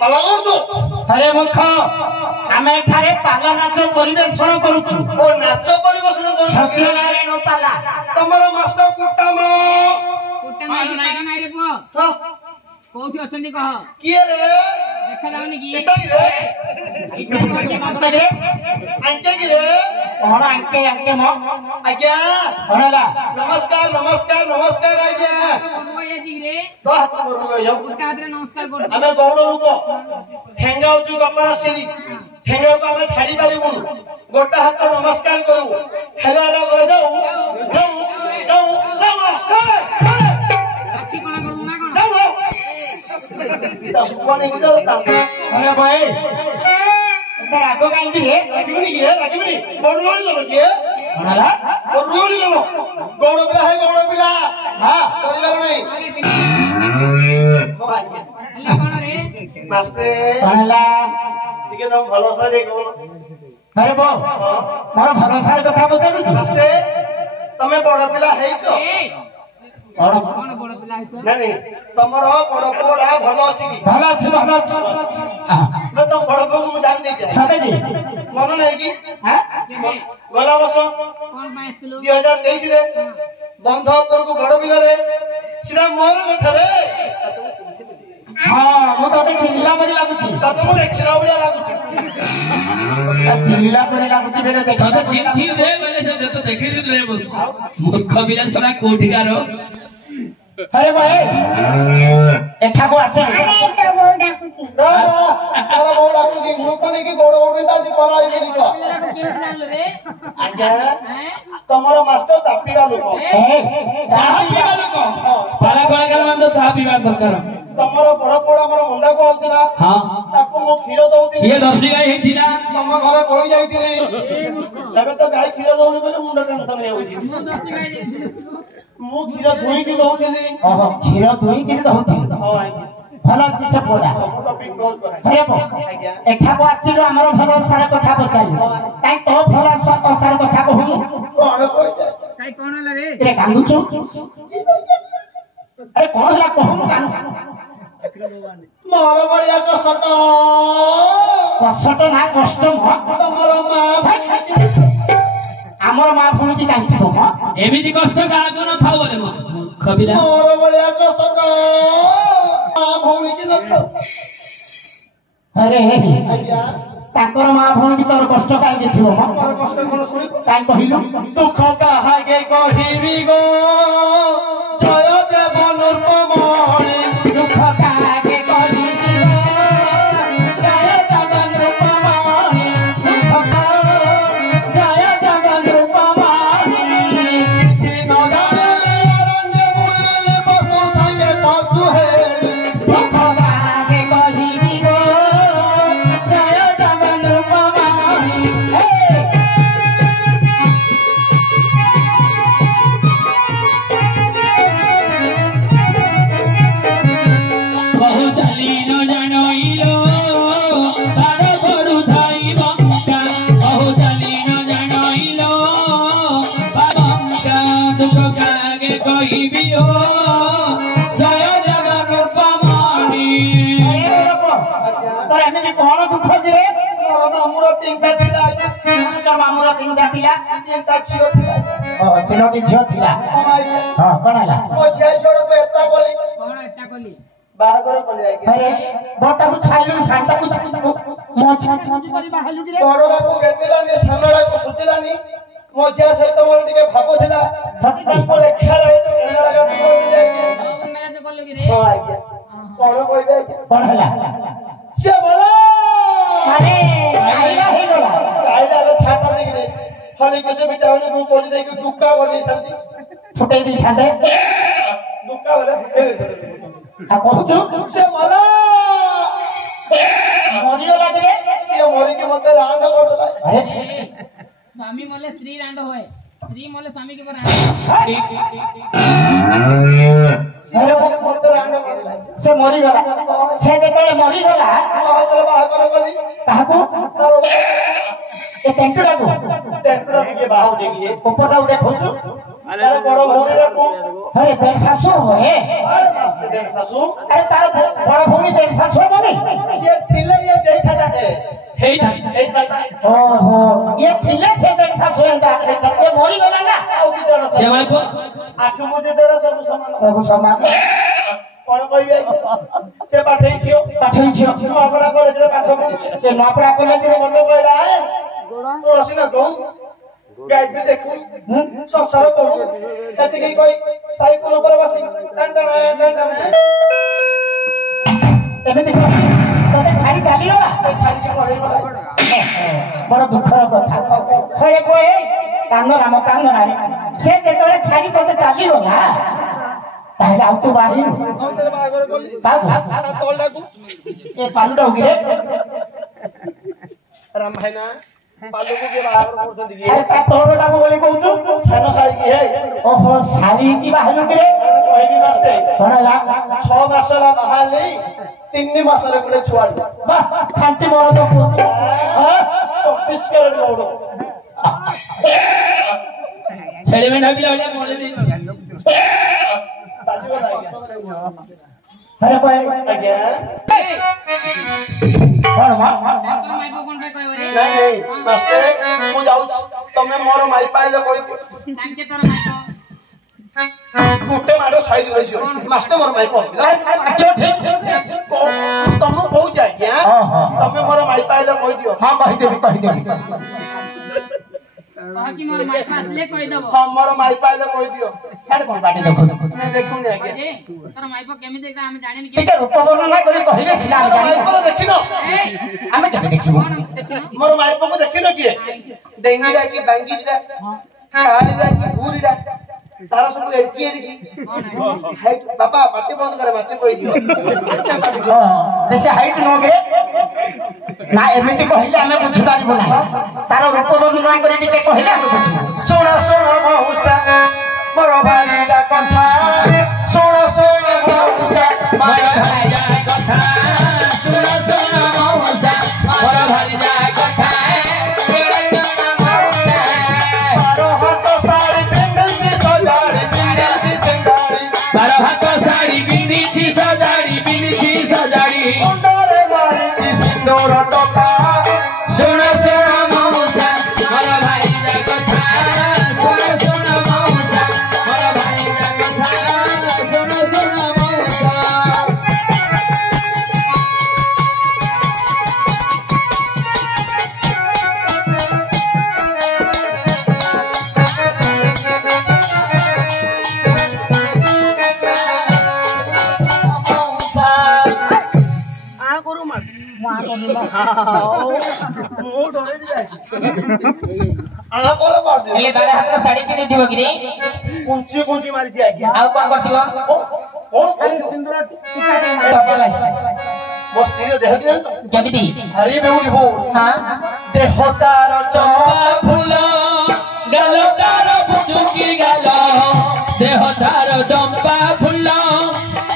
पाला करतो अरे मूर्ख आमे एठारे पाला नाच परिवेषण करूछु ओ नाच परिवेषण करू सत्यनारायण पाला तमरो मास्टर कुट्टाम नहीं रे पुओ हां कोठी अछंदी कह किए रे देखा जाउनी की इटाई रे अंके रे अंके की रे कोन अंके अंके मो आज्ञा कोनला नमस्कार नमस्कार नमस्कार आज्ञा वो ये जी रे तो हाथ मोर गयो कुटा दरे नमस्कार कर हमें गौड़ रूप ठेंगा उचु गपर सिरी ठेंगा को हमें छाड़ी पारी मुनु गोटा हाथ नमस्कार करू हेला हेला करे जाऊ जाऊ जाऊ जाऊ अच्छी कोना करू ना कोन जाऊ ता सुपने की जाऊ ता अरे भाई इधर आगो कांदी रे रागिबनी की रे रागिबनी गौड़ रोली लो के कोनला गौड़ रोली लो गौड़ पिला है गौड़ पिला हां करिला नहीं हो आज्ञा अल्लाह कोन रे मास्टर कोनला टिके तुम भलो से देखो अरे बो मोर भरोसार कथा बतलु मास्टर तमे बड़ पिला हेइछो ए और कोन बड़ पिला हितो नहीं तमरो बड़ पोड़ा भलो अछि की भलो अछि मैं तुम बड़ को मु जान दे जाय सदा जी मन नहीं की हां गला वर्ष कोन माइस्तलो 2023 रे बंध ऊपर को बड़ बिल रे सीधा मोर गठरे हां मु तो चिल्ला परि लागुची तत मु देखिला उडिया लागुची चिल्ला परि लागुची बेरे देख तो चिंथी रे मैंने से तो देखे रे बोल मूर्ख विलासरा कोठिकार अरे भाई एठा को आसे तारा बड़ डाकुची मु कोनी की गोड़ गोड़ ता जी पराई गेली तो पिला को केम जान लो रे आज्ञा हैं तमरो मास्टर चापीला लोक चाहा पीवा लोक पाला कलाकार मान तो चाहा पीवा दरकार तमरो बड़ पोड़ा हमर मुंडा को होतिना हां ताको मु खीर दउती ये दर्शी गाय हेतिला तम घरे पड़ी जाईतिली तबे तो गाय खीर दउनी बोले मुंडा टेंशन नै होई मु दर्शी गाय जे मु खीर धुई की दउतिली ओहो क्षीर दुई दिन होती हां आज्ञा भलो अछि से पोडा सब टॉपिक क्लोज कराय अरे बो आज्ञा एठा को आसिलो हमर भरोसार कथा बचाली काई तो भरोसार कथा कहू कोन कोइते काई कोन ला रे रे कांदुचु अरे कोन ला कहू कांदु मारो बढ़िया कष्ट ना कष्ट म तमरो मां हमर मां पुणी की काई थबो म एमिति कष्ट का आगो न थाउ बोले मूर्ख विला मारो बढ़िया मां भौणी की न अरे आज्ञा ताकर मां पुणी की तोर कष्ट काई दिथिबो म मारो कष्ट कोन सुनी काई कहिलु दुख काहागे कहिबी गो जय देव नृपमणि दुख काके कहिबी जय जगन रूपमणि दुख का जय जगन रूपमणि चिन जाने अरण्य बुले पशु संगे पशु है दुख काके कहिबी जय जगन रूपमणि बहु चलीन जनइलो तार बरु धाई बंका बहु चलीन जनइलो बंका दुख कागे कहिबी ओ जय जगन रूपमणि तोर एमे कोन दुख दिरे मोर मामुर तीनटा थिला तोर मामुर तीनटा थिला तीनटा छियो थिला ओ तीनोटी झियो थिला हां कोन हला मो छिया छोड़ को एता बोली कोन एटा कोली बाहागर पले आके अरे बोटा को छाइलु सांटा को छाइलु मो छाछी करी बाहलु रे बड़ड़ा को गेटिलानी सानड़ा को सुतिलानी मो छिया सहित मोर टिके भाबो थिला सत्ता को लेखा रही तो केनड़ा का टिको दिले मेरा तो कोलो की रे हां आज्ञा कोन कहबे कोन हला से बोला अरे आइला हे गोला आइला ले छाटा दिगरे खाली कुछ बिटावने को कोली दे के डुक्का बोली संती फुटै दी थांदे डुक्का वाला फुटे दे आ कहू से बोला मरियो लागे रे से मोरी के मते रांड कर दला अरे स्वामी मोले श्री रांड होय श्री मोले स्वामी के पर रांड अरे मते रांड कर दला से मरि गला से जेतले मरि गला हाय तले बाहागर कली काहको तारो ए टेंटुरा को टेंटुरा के बाहु देखिए ऊपर उड़े खोजु तार बड़ भौणी रे को अरे देर सासू होए अरे मास्टर देर सासू अरे तार बड़ भौणी देर सासू बने से थिले ये देई था हेई था ए दादा ओहो ये थिले से देर सासू एंदा ये मोरी गला ना आउ की देर से भाई को आखु मुझे देर सब समान बाबू समान कोन कहबे से पाठै छियो छियो अपना कॉलेज रे पाठ पढु ये नपड़ा कॉलेज रे मत कहला है तो असिना कहू गाइड देखू संसार करू एते की कोई साइकिल ऊपर बसी टन टन एमिति तोते छाड़ी चाली गला छाड़ी के पढै बडा बड़ दुखर कथा खरे कोए कांद राम कांद नारे से जेतोले छाड़ी तोते चाली गला ताहले आउ तू बाही हम तेरे बागर कोली बाबू तोल लागू ए पालुडा गिरे राम भाई ना पालू को के बागर करछन दिए अरे ता तोड़ोडा को बोले कहू सानो साई की है ओहो साली की बाहलु गिरे कहबी मास्ते कोणला 6 मास ला बाहर नहीं 3 मास रे गुडे छुआड़ वाह खांटी मोर तो पुत्र हां पिच कर लोड़ो छेड़े में ढाबिला वाला मोड़े दे अरे कोई आज्ञा कोण मा ତାଙ୍କର ମାଇପ କୋନ ପାଇଁ କହିବ ରେ नहीं नहीं मास्टर मु जाऊ तमे मोर माई पाइले कोइ ତାଙ୍କେ ତୋର ମାଇପ गुटे मारो साइड रहियो मास्टर मोर माई पहुंच जो ठीक तुम कहू जाय क्या हां तमे मोर माई पाइले कोइ दियो हां कहि देबी କହ କି ମୋର ମାଇପ ଆସିଲେ କହିଦବ हां मोर माई पाइले कोइ दियो छाड़ कोन बाटी देखो मैं देखू नहीं आज्ञा ଯେ ତୋର ମାଇପ କେମିତି ଦେଖା ଆମେ ଜାଣିନି କି ଟିକେ रूप वर्णना करी कहिबे सिला मोर माई पर देखिनो आमे केबे देखिबो କଣ ଦେଖିନ मोर माई को देखिनो किए डेंगीडा की बांगीडा कालीडा की भूरीडा तारा सब एडकी एडकी हाइट बाबा पाटी बंद करे माछे कोइ दियो बेसे हाइट नो गे ना एमिति कहिले आमे बुझि पारिबो ना तार रूप वर्णना करी टिके कहिले आमे बुझिबो सोना सोना मौसा मोर भाईडा कथा सोना सोना मौसा मोर भाई जाय कथा सुन सुन मौसा मोर भाई जाय कथा सुन सुन मौसा बारो हाथ साड़ी पिंदी सजाड़ी पिंदी सिंगारी बारो हाथ साड़ी बिंदी सजाड़ी मुंडरे मारी सिंदूर टोपा सुन सुन मौसा मोर भाई जाय कथा सुन सुन मौसा मोर भाई जाय कथा सुन सुन मौसा आ करू मार मु डरे दिया आ बोलो मार दे ହେଲେ ତାର ହାତରେ ଶାଢୀ କିଣି ଦିବ କିରେ कुंची कुंची मारी जी आज्ञा ଆଉ କଣ କରିଥିବ कौन सिंदूर टीका दे मारी ତପଲା बस तेरे देह के କେମିତି हरी बेउरी हो ହଁ देह तार चंपा फूल गाल तार बुचुकी गाल देह तार चंपा फूल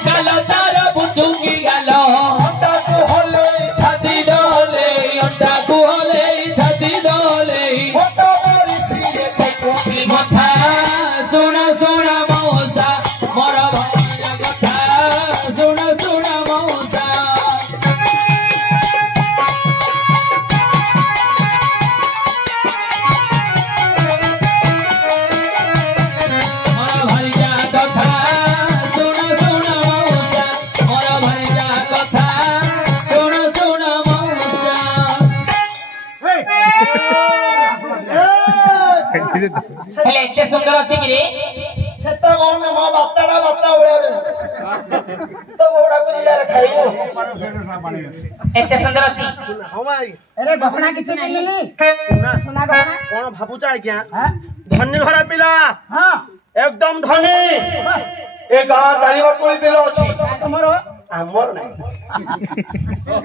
गाल तार बुचुकी गाल अंडा को होले छाती डोले अंडा को होले छाती डोले होता मारी सिए कोठी मथा सुन सुन मौसा मोर भाई कथा सुन सुन मौसा मोर भाई जा कथा सुन सुन मौसा मोर भाई जा कथा सुन सुन मौसा ହେଲେ ଏତେ ସୁନ୍ଦର ଅଛି କିରେ सेता कोन मा बाताडा बाता ओळे रे तो ओडा को यार खाइबो ଏତେ ସୁନ୍ଦର ଅଛି हम आई अरे गहना किछ मिलली सुना सुना गहना कोन भाबुचा आज्ञा हां धनी घर पिला हां एकदम धनी ए गां चालीवर कोई बिल अछि तमरो हमर नै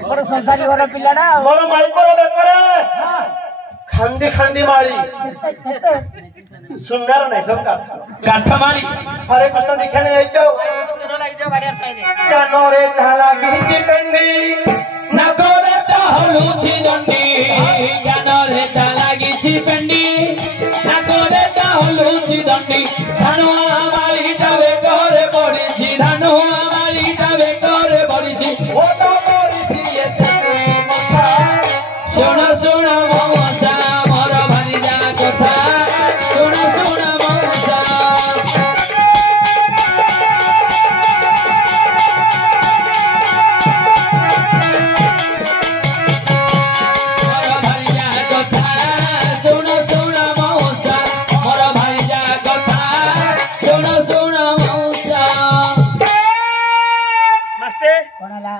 बड़ संसारी घर पिलाडा मोर माई पर बेकरे खांदी खांदी माली सुंदर नै सब काठ काठमाली हरे कृष्ण दिखने आई जाओ कानोरे धाला गिंजी पेंडी नगरे हलुची दंडी गानरे लागीची पेंडी नगरे हलुची दंडी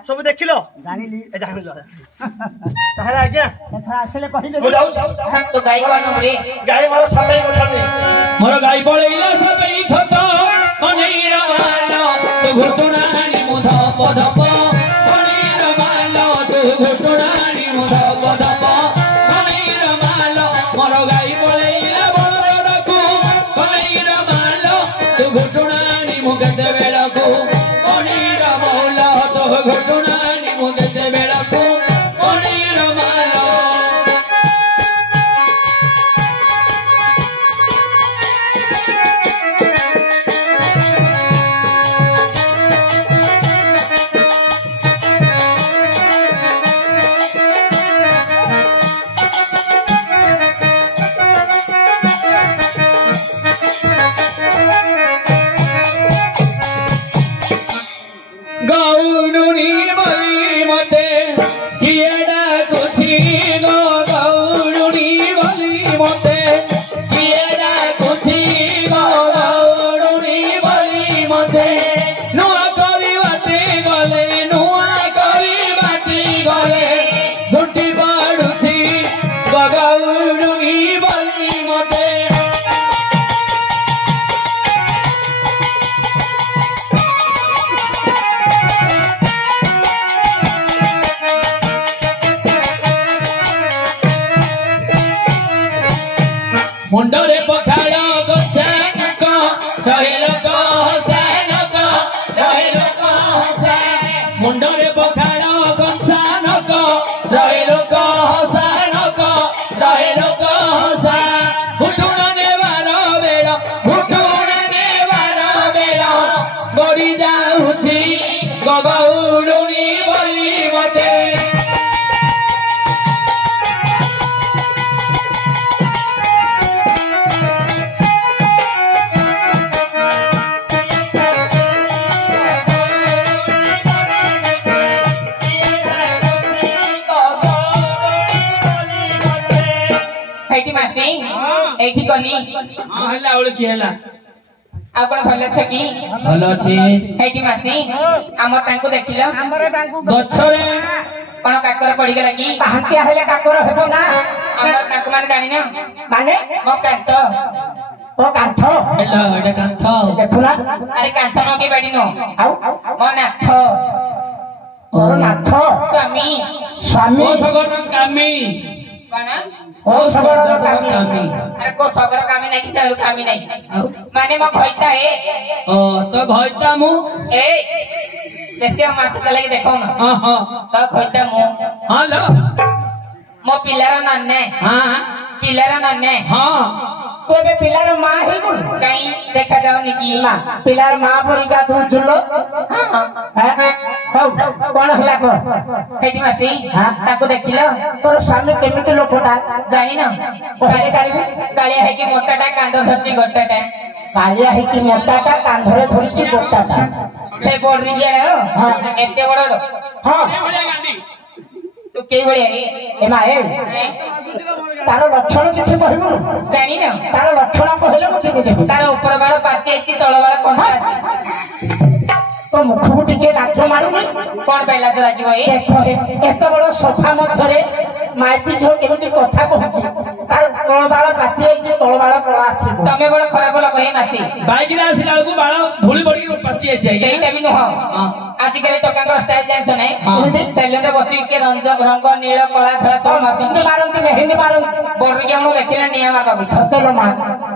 सब देखिल ଜାଣିଲି ଜାଣିଲ ତାହେଲେ ଆଜ୍ଞା ଏଥର ଆସିଲେ କହିଦେବି ମୁଁ ଯାଉଛି तो गाई कौन रे ଗାଈ ମୋର ସାମେଇ କଥା ନେଇ मोर गाई पळेला सबई खत अनेर माल तू घुटुणानी मुध पदप अनेर माल तू घुटुणानी मुध पदप अनेर माल मोर गाई पळेला बरडकू अनेर माल तू घुटुणानी मुगते बेळकू अनेर माल तू घुटुणानी मुगते बेळकू अनेर माल गौडुनी बली मते किएडा कुछि गो गौडुनी बली मते किएडा कुछि गो गौडुनी बली मते नुआ करी बाटी गले झुटी पड़ुछि गो गौडुनी बली मते मुंडरे पखाड़ गोसानक रहिलक हसानक रहिलक हसान मुंडरे पखाड़ गोसानक रहिलक हसानक रहिलक हसान घुटुण नेवार बेला गड़ी जाउछि गगौडुनी बली मते एठी मास्टी एठी कली हां हला ओळ की हला आपण भल छ की भल अछि एठी मास्टी हमर तांको देखिलो ଆମର ତାଙ୍କୁ गछरे कोन काकर पड़ी गेला की ପାହାନ୍ତିଆ ହେଲେ କାକର ହେବ ନା हमर तांको माने जानि ना ମାନେ मो कांत ଓ କାନ୍ଥ हेला एटा कांथ ଦେଖୁନା अरे कांत नो की बेडी नो ଆଉ मो नाथ ତୋର ନାଥ स्वामी ସ୍ୱାମୀ ओ सगर कामी कोन ଓ ସବରର କାମୀ कामी अरे को सगड़ कामी नहीं की कामी नहीं माने मो खइता है ओ तो घइता मु ए देसिया माछ चले के देखो ना हां हां तो खइता मु हां लो मो पिलारा नन्ने हां पिलारा नन्ने हां ତୁ ଏବେ ପିଲାର ମା ହେଇଗଲୁ कहीं देखा जाओ की ନା ପିଲାର ମା ପରିକା ତୁ ଝୁଲ ହଉ କଣ ହେଲା କହ हेठी मास्टी हाँ? ताको देखिलो ତୋର ସ୍ୱାମୀ କେମିତି ଲୋକଟା जानी ना କହିଲେ ଗାଳିବୁ गालिया है कि मोटाटा कांदो धरची गोटाटा କାଳିଆ ହେଇକି ମୋଟାଟା କାନ୍ଧରେ ଧରିକି ଗୋଟାଟା से बोल रही है हाँ। एते बड़ ହଁ तू के बड़िया रे ଏ ମା ଏ ତାର ଲକ୍ଷଣ କିଛି କହିବୁନୁ जानी ना ତାର ଲକ୍ଷଣ କହିଲେ ମୁଁ ଚିହ୍ନିଦେବି तार ऊपर वाला पाची आइची तळ वाला कंटा आछि ତୋ ମୁଖକୁ ଟିକେ ଲାଜ ମାରୁନି कोन पहिला तो लागियो ए ଦେଖ ଏତେ ବଡ ସୋଫା ମଧ୍ୟରେ ମାଇପି ଝିଅ କେମିତି କଥା କହୁଛି ତାର ତଳ ବାଳ ପାଚି ଯାଇଛି ତଳ ବାଳ ପଳା ଅଛି तमे बड़ खराब लोग हे मास्टी बाइक रे आसिला बेलकु बाळ धूଳି पड़की पाची आछि ସେଇଟା ବି ନୁହଁ ଆଜିକାଲି ଟୋକାଙ୍କର ଷ୍ଟାଇଲ ଜାଣିଛ ନାଇଁ କେମିତି? ସେଲୁନରେ ବସିକି କିଏ ରଙ୍ଗ ନୀଳ କଳା ଧଳା ସବୁ ମାରୁଛନ୍ତି ମାରନ୍ତି ମେହେନ୍ଦି ମାରନ୍ତି ବଡୁକି ଆମକୁ ଦେଖିଲେ ନିଆଁ ମାରିବାକୁ ଇଚ୍ଛା ସତେଲୋ ମା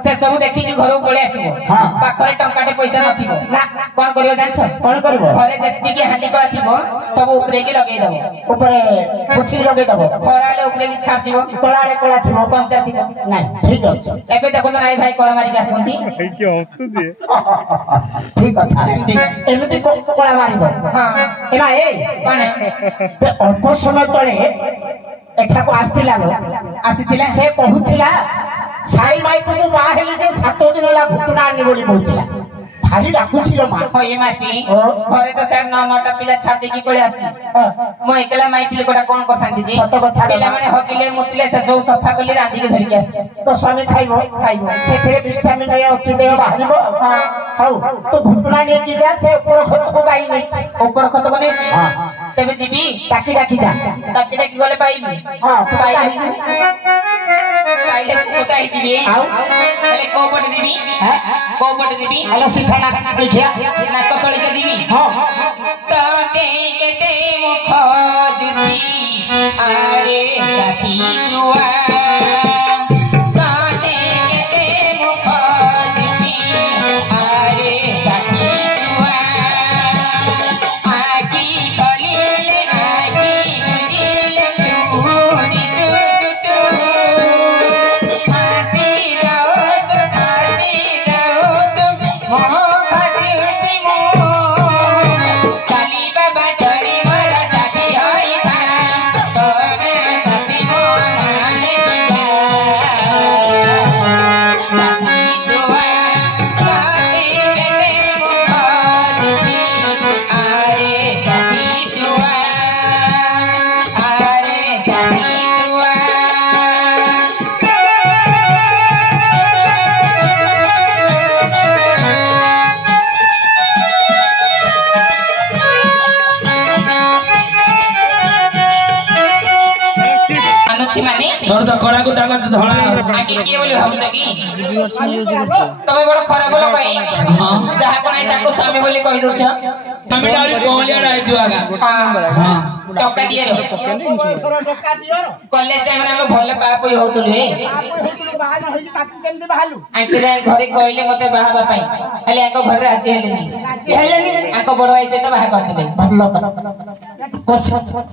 ସେ ସବୁ ଦେଖିକି ଘରକୁ ପଳେଇ ଆସିବ ହଁ। ପାଖରେ ଟଙ୍କାଟେ ପଇସା ନଥିବ ନା। କଣ କରିବ ଜାଣିଛ କଣ କରିବ ଘରେ ଯେତିକି ହାଣ୍ଡି କଳା ଥିବ ସବୁ ଉପରେକି ଲଗେଇଦବ ଉପରେ ପୋଛି ଲଗେଇଦବ ଖରା ହେଲେ ଉପରେକି ଛାଡିଯିବ ତଳ ଆଡେ କଳା ଥିବ କଞ୍ଚା ଥିବ ନାଇଁ ଠିକ ଅଛି ଏବେ ଦେଖୁଛ ନାଇଁ ଭାଇ କଳା ମାରିକି ଆସନ୍ତି ଠିକ କଥା ସେମିତି ଏମିତି କଳା ମାରିବ ହଁ ଏମା ଏ କଣ ଅଳ୍ପ ସମୟ ତଳେ ଏଠାକୁ ଆସିଥିଲା ଆସିଥିଲା ସେ କହୁଥିଲା ସାଇ ମାଇକୁ ମୁଁ ବାହା ହେଲି ଯେ 7 ଦିନ ହେଲା ଘୁଟୁଣା ଆଣି ବୋଲି କହୁଥିଲା ଭାରି ଡାକୁଛି ଲୋ ମା ହଇ ମାଟି ଓ। ଘରେ ତ ସାର୍ 9ଟା ପିଲା ଛାଡି ଦେଇକି ପଳେଇ ଆସି ମୁଁ ଏକଲା ମାଇ ପିଲେ କୋଟା କଣ କରିଥାନ୍ତି ଯେ ସତ କଥା ଲୋ। ପିଲାମାନେ ହକିଲେ ମୁତିଲେ ସେ ସବୁ ସଫା କଲି ରାନ୍ଧିକି ଧରିକି ଆସିଛି ତୋ ସ୍ୱାମୀ ଖାଇବ ଖାଇବ ସେଥିରେ ଭିଟାମିନ ଏ ଅଛି ଦେହ ବାହାରିବ ହଉ ତୁ ଘୁଟୁଣା ନେଇକି ଯା ସେ ଉପର ଖତକୁ ଗାଇ ନେଇଛି ଉପର ଖତକୁ ନେଇଛି ହଁ तेबे जीबी डाकी डाकी जा ताकि डाकी गले पाइबी हां पाइले कोता ही जीबी आओ हेले को पटे जीबी हैं को पटे जीबी हेलो सीधा ना लिखिया ना कतली के जीबी हां तो केते मुखजुची आरे साथी जुआ तो केते मुखजुची आरे साथी जुआ आकी खलीले आकी गुजिले चूड़ी तू फांसी जाओ तो मोह खजुची काली बाबा डरी मरा साथी होई था तोने साथी मोनाले पिता साथी दुआ साथी बेटे मुखजुची आरे साथी दुआ आरे साथी दुआ अनुची माने तोर तो कड़ा को दागा धड़ा आगे किए बोले भाबुछ कि तमे बड़ खराब लोग कहि हां जहा को नाही ताको स्वामी बोली कहि दोछ तमे डारी कोलिया राय जुआगा हां टका दिए रो कॉलेज टाइम रे हम भले पाप होई होतुलु हे आंटी रे घरे कहले मते बाहाबा पई हेले आको घर राजी हेले आको बड़ भाई से तो बाहा करते दे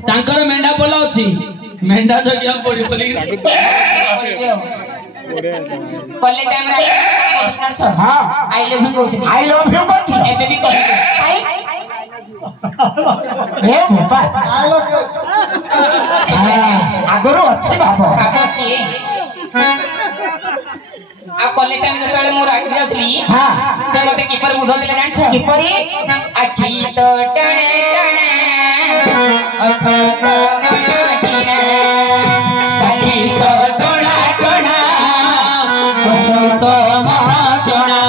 तांकर मेंढा बोला अछि मेंढा जगिया पड़ी बोली कॉलेज टाइम रे कहिनाछ हां आई लव यू कहथि आई लव यू कहथि एबे भी कहि हे भोपाल आगरो अच्छे बाबा अछि आ कॉलेज टाइम जतले मोर आखि जाथली हां से मते कीपर बुझो दिले जानछ किपरी आखि तो टणे टणे अख तो मनकिना आखि तो टणा टणा अख तो महाटणा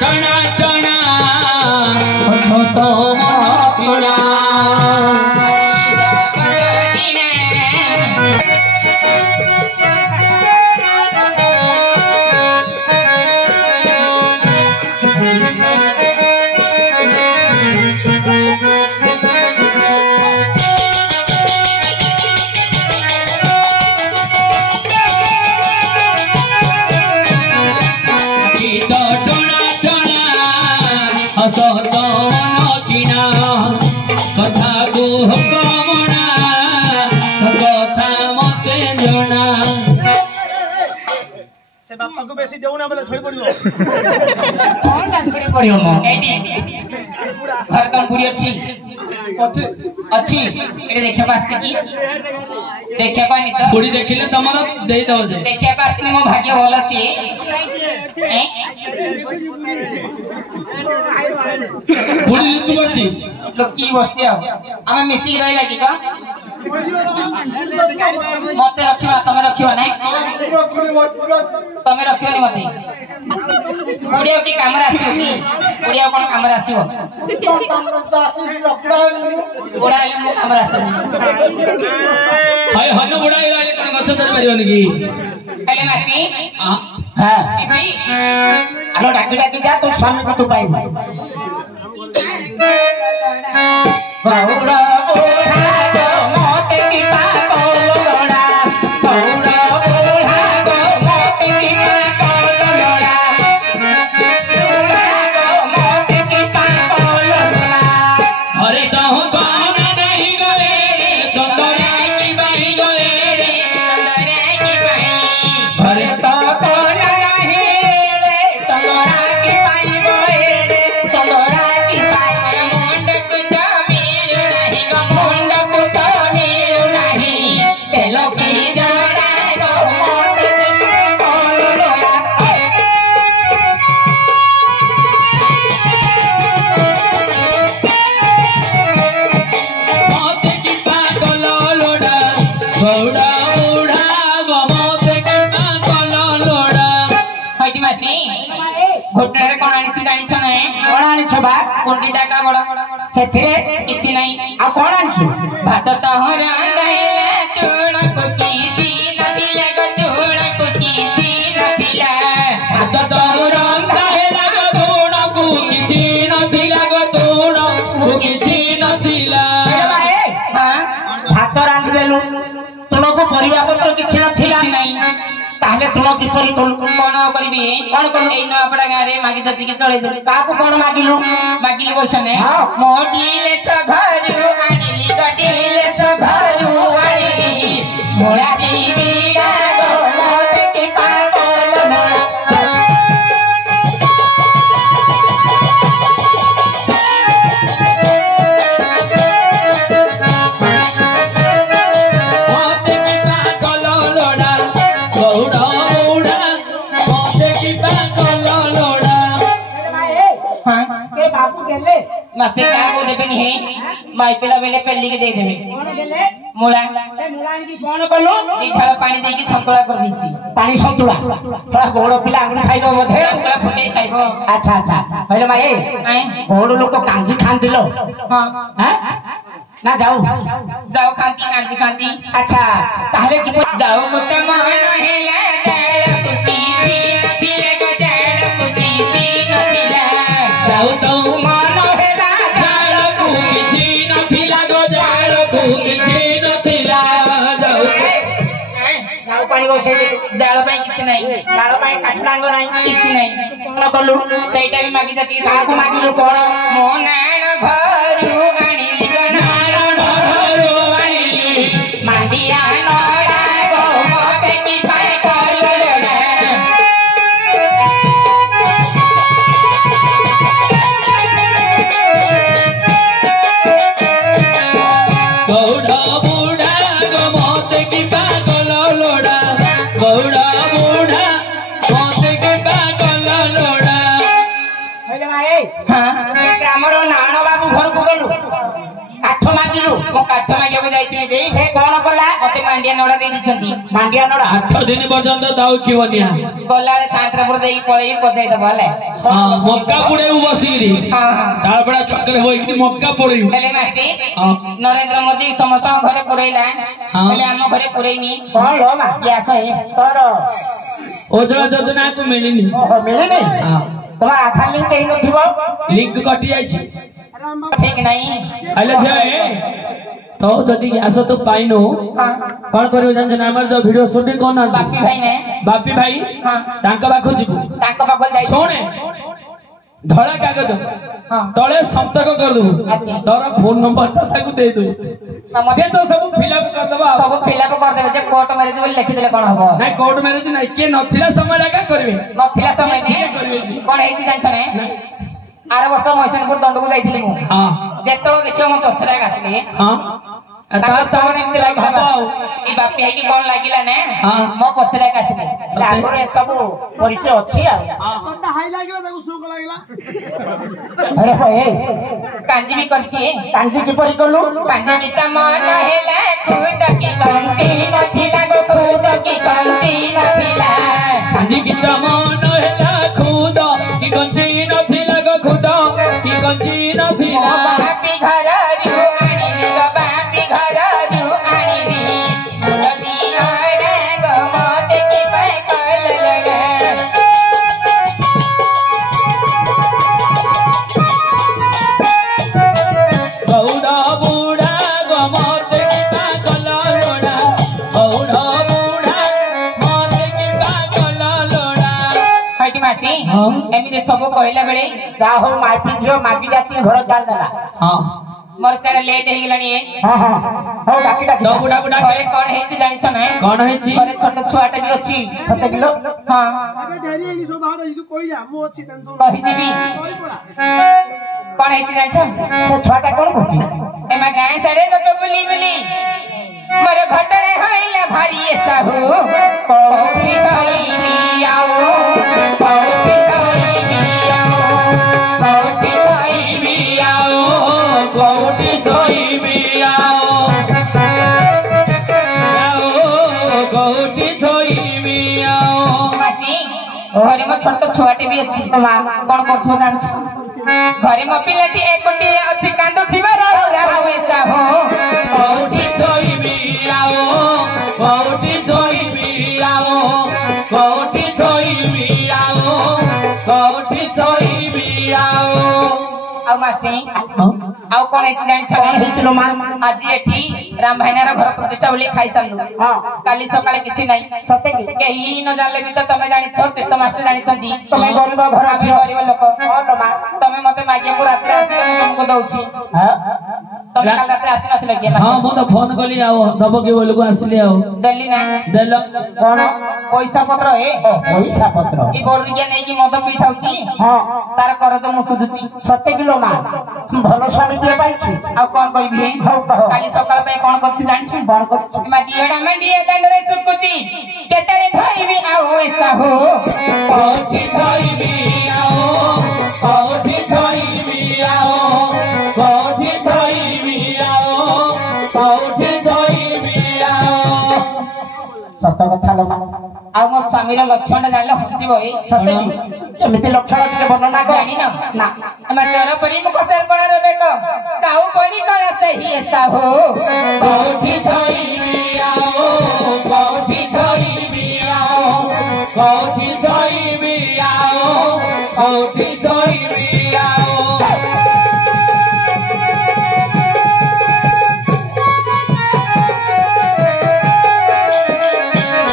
टणा टणा अख तो महाटणा कथा को हुकमना कथा मते जना से बापा को बेसी देउ ना बोले थोड़ी पड़ियो पड़ियो न घर कौन पूरी अच्छी अच्छी एटे देखिया पास की देखिया पानी तो पुड़ी देखिले तमरा देई दो जे देखिया पास मो भाग्य भल अछि पुड़ी तू बरची लोग की बसते हो हमें मिसी रही लगी का मते रखिवा तमे रखिवा नहीं तमे रखिवा नहीं मते पुड़िया की कैमरा आछो की पुड़िया कोन कैमरा आछो पुड़ा आले मो कैमरा आछो हाय हन बुड़ाई लाले कन गछ चढ़ परियोनी की हेले मास्टी हां हां टीपी आलो डाकी डाकी जा तो स्वामी को तू पाई बहुड़ा बोढ़ा तो मोते की पाको लोड़ा बहुड़ा बोढ़ा तो मोते की पाको लोड़ा मोते की पाको लोड़ा अरे कहूं कौन नहीं गए रे सुंदरा की बही गए रे सुंदरा की बही अरे तो कोन नहीं रे संगरा की पाई गए रे संगरा की पाई मुंड कुछ मिल नहीं गो मुंड को तो मिलू नहीं तेलो की जरा रो मोटे की कोन लोड़ा मोते की पागल लोड़ा गौड़ा बूढ़ा गो मोते की पागल लोड़ा हटी माटी घोटना रे कोन आनी जानि छ नै कोण आनी छबा कुंडी दाका बड़ ସେଥିରେ କିଛି कौन आनछु भात तहरा नाइला तुण कुकी चीन पिला गो तुण कुकी चीन पिला भात तहरा नाइला गो तुण कुकी चीन पिला गो तुण कुकी चीन पिला हां भात रांधि देलु तुमको परिवा पत्र किछि नथिला नहीं ताहले तुम किपरि कलु कौन करबी कौन कलु एई न अपना गां रे मागी जति के चले दे काको कोन मागिलु मागिली बोलछने हाँ। मोडीले तो घरु आनिली गडीले तो घरु आनिली मोला दीबी गो मोत के पागल मोरा मोते की पागल लोड़ा गौड़ा मुड़ा मोते की पागल लोड़ा हां से बाबू गेले मासे का को देबेनी है माई पेला बेले पेल्ली के दे देबे कोन गेले मोला से मुलान की कोन कलु दी ढाल पानी दे की संतुला कर दीची पानी सतुला थोड़ा गोड़ पिला अंगुली खाई दो मधे संतुला फुटे खाइबो अच्छा अच्छा पहले माई हैं गोड़ लोग कांजी खान दिलो हां हैं ना जाऊ जाओ खांती कांची खांती अच्छा ताहले की जाओ गुट मान हेला दाड़ कुटी चीन पिला गो दाड़ कुटी चीन पिला जाऊ तो मान हेला जाड़ कुकी चीन पिला गो जाड़ कुकी चीन पिला जाऊ जाऊ पानी बसे दाड़ पाई किछ नहीं लाल पाई काटलांगो नाही किछ नहीं कोन कलु ସେଇଟା ବି ମାଗି ଯାତି काको मागिलु कोन ମୋ ନାଣ ଘରୁ ଆଣିଲି ଗो ନାଣ ଘରୁ ଆଣିଲି ମାଣ୍ଡିଆ ନଡ଼ା ଗो ମତେ କି ପାଏ କଲଲୋଡ଼ା गौड़ा बूढ़ा गो मोते की पागल लोड़ा गौड़ा बूढ़ा मोते की पागल लोड़ा पहले माई हां के हमरो नानो बाबू घर को गेलु काठ मागिलु ମୁଁ କାଠ ମାଗିବାକୁ ଯାଇଥିଲି ଯେ से कोन कला ମତେ ମାଣ୍ଡିଆ ନଡ଼ା ଦେଇ ଦେଇଛନ୍ତି मांडिया नडा 8 दिन पर्यंत दाऊ किवनिया ଗଲାବେଳେ ସାନ୍ତ୍ରାପୁର ଦେଇକି ପଳେଇକି ପଚାଇ ଦବ ହେଲା हां मक्का पुड़े बसिगिरी ହଁ ହଁ ताळपड़ा छकरे होइकि मक्का पुड़े ହେଲେ ମାଷ୍ଟି हां ନରେନ୍ଦ୍ର ମୋଦି ସମସ୍ତଙ୍କ ଘରେ ପୁରେଇଲା ହଁ। ହେଲେ ଆମ ଘରେ ପୁରେଇନି कोन लो मा ଗ୍ୟାସ ହେ तोर ओजला योजना को मिलिनी ओहो मिले नहीं हां तुम्हारा आधार लिंक कहीं नथिबो लिंक कटि जाई छी ଠିକ ନାହିଁ आइले छे तो जदी ग्यास तो पाइनो ହଁ कोन करियो जान जन हमर जो वीडियो शूटिंग कोन ବାପି ଭାଇ ନେ बापी भाई ହଁ तांका बाखु जिबु ତାଙ୍କ ପାଖକୁ ଯାଇ सोने धड़ा कागज ହଁ तले संतक कर दबु अच्छा। तोर फोन नंबर ताकू दे दबु से तो सब फिलअप कर दबा ସବୁ ଫିଲଅପ କରିଦେବେ ଯେ କୋର୍ଟ ମ୍ୟାରେଜ ବୋଲି ଲେଖିଦେଲେ କଣ ହବ नाइ कोर्ट मैरिज नाइ के नथिला समय का करबे ନଥିଲା ସମୟ କିଏ କରିବେ? କଣ ହେଇଛି ଜାଣିଛ ନା ଆର ବର୍ଷ ମହିଷାନପୁର ଦଣ୍ଡକୁ ଯାଇଥିଲି ମୁଁ हां ଯେତେବେଳେ ଦେଖିବ ମୋ ପଛରେ ଆସିଲି हां ता ता ଏମିତି ଲାଗିଲା भाबाओ ଏଇ ବାପି ହେଇକି କଣ ଲାଗିଲା ନା ହଁ। ମୋ ପଛରେ ଆସିଲେ ଆମର ଏ ସବୁ ପରିଚୟ ଅଛି ଆଉ अरे भाई କାଞ୍ଜି ବି କରିଛି कांजी किपरि कलु କାଞ୍ଜି ପିତା ମନ ହେଲା ଖୁଦ କି କନ୍ତି ନଥିଲା ଗो ଖୁଦ କି କନ୍ତି ନଥିଲା कांजी गीता मन हेला खुद कि कंची नथिला गो खुद कि कंची ମୋ नथिला ବାପି ଘରରୁ ଆଣିଲି ଗो ବାପି ଘରରୁ ଆଣିଲି ତୁଳସୀ ନଡ଼ା ଗो ମତେ କି ପାଏ କଲଲୋଡ଼ା गौड़ा बूढ़ा गो मोते की पागल लोड़ा गौड़ा बूढ़ा मोते की पागल लोड़ा ହଇଟି ମାଟି ହଁ। ଏମିତି ସବୁ କହିଲା ବେଳେ जा हो मापी झियो मागी जाती घर जान देला हां ମୋର ସିଆଡେ ଲେଟ୍ ହେଇଗଲାଣି हां हां हो डाकी डाकी तो बुढ़ा बुढ़ा ଘରେ କଣ ହେଇଛି ଜାଣିଛ ନା कौन है जी ଘରେ ଛୋଟ ଛୁଆଟେ ବି ଅଛି सते किलो ହଁ କହିଯିବି କଣ ହେଇଛି ଜାଣିଛ से छुआटा कोन कोठी ଏମା ଗାଁ ସାଡେ ଲୋକ ବୁଲି ବୁଲି ମୋର ଘଟଣା ହଇଲା ଭାରି ଏ ସାହୁ କୌପି କହିବି ଆଉ କୌପି କହିବି ଆଉ କୌପି କହିବି आओ कोटी सोई भी आओ कोटी सोई भी आओ ମାଟି ଘରେ ମୋ ଛୋଟ ଛୁଆଟେ ବି ଅଛି ମା କଣ କରୁଥିବ ଜାଣିଛ ଘରେ ମୋ ପିଲାଟି ଏକୁଟିଆ ଅଛି କାନ୍ଦୁଥିବ ରାହୁ ରାହୁ ଏ ସାହୁ ମାସେ ହଁ ଆଉ କଣ ଏଠି ଜାଣିଛ କଣ ହେଇছিল ମା ଆଜି ଏଠି ରାମ ଭାଇନାର ଘର ପ୍ରତିଷ୍ଠା ବୋଲି ଖାଇ ସାରିଲୁ ହଁ କାଲି ସକାଳେ କିଛି ନାହିଁ ସତେ କି କେହି ନ ଜାଣିଲେ ବି ତ ତମେ ଜାଣିଛ ତୀର୍ଥ ମାଷ୍ଟର ଜାଣିଛନ୍ତି ତମେ ଗରିବ ଘର ଆମେ ଝିଅ ଗରିବ ଲୋକ ହଁ ଲୋ ମା ତମେ ମତେ ମାଗିଆ ମୁଁ ରାତିରେ ଆସିଲେ ମୁଁ ତମକୁ ଦଉଛି ହଁ ତମେ କାଲି ରାତିରେ ଆସିନଥିଲ କି ହଁ ମୁଁ ତ ଫୋନ କଲି ଆଉ ଦବ କି ବୋଲକୁ ଆସିଲି ଆଉ ଦେଲି ନା ଦେଲ କଣ ପଇସା ପତ୍ର ପଇସା ପତ୍ର ଏ ବରୁଣିଆ ନେଇକି ମଦ ପିଇଥାଉଛି ହଁ ତାର କରଜ ମୁଁ ସୁଝୁଛି ସତେ କିଲୋ ମା ଭଲ ସ୍ୱାମୀ ଟିଏ ପାଇଛୁ ଆଉ କଣ କରିବି ହଉ କହ କାଲି ସକାଳ ପାଇଁ କଣ କରିଛି ଜାଣିଛୁ କଣ କରୁଛୁ ମାଟିଆଡା ମାଣ୍ଡିଆ ଦାଣ୍ଡରେ ଶୁକୁତି କେତେବେଳେ ଧଇବି ଆଉ ଏ ସାହୁ କୋଠି ଧଇବି ଆଉ କୋଠି ଧଇବି ଆଉ କୋଠି ଧଇବି ଆଉ କୋଠି ଧଇବି ଆଉ ସତ କଥା ଲୋ ମା ଆଉ ମୋ ସ୍ୱାମୀର ଲକ୍ଷଣ ଟା ଜାଣିଲେ ହସିବ ସତେ କି କେମିତି ଲକ୍ଷଣ ଟିକେ ବର୍ଣ୍ଣନା କର ଜାଣିନ ନା ଆମେ ଚୋର ପରି ମୁଖ ସେର କଣାର ବେକ କାଉ ପରି କଳା ସେହି ଏ ସାହୁ କୋଠି ଧଇବି ଆଉ କୋଠି ଧଇବି ଆଉ କୋଠି ଧଇବି ଆଉ କୋଠି ଧଇବି ଆଉ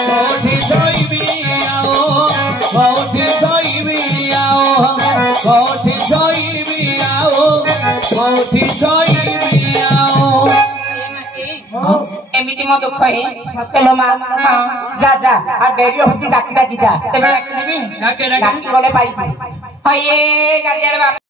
କୋଠି ଧଇବି ଆଉ କୋଠି ଧଇବି ଆଉ କୋଠି ଧଇବି ଆଉ କୋଠି ଧଇବି ଆଉ ଏମିତି ମୋ ଦୁଃଖ ସତେ ଲୋ ମା ହଁ ଯା ଯା ଆଉ ଡେରି ହଉଛି ଡାକି ଡାକି ଯା ତେବେ ଡାକିଦେବି ଡାକେ ଡାକେ ଡାକି ଗଲେ ପାଇଛୁ ହଇଏ ଗାଦିଆର ବାପ